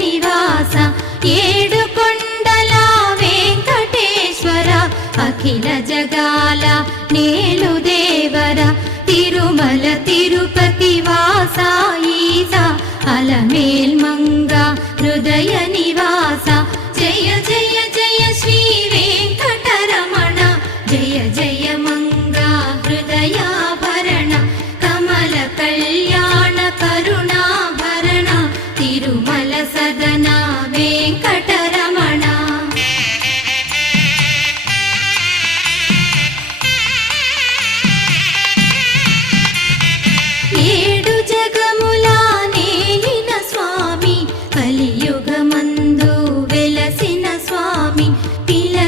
నివాస ఏడు కొండల వెంకటేశ్వర అఖిల జగాల నేలు దేవర తిరుమల తిరుపతి వాస ఈస అలమేల్ మంగ హృదయ నివాస జయ జయ జయ శ్రీ వెంకటరమణ జయ జయ మంగ హృదయాభరణ కమల కళ్యాణ కరుణాభరణ తిరుమల సదన వెంకటరమణ ఏడు జగముల నేలిన స్వామి కలియుగమందు వెలసిన స్వామి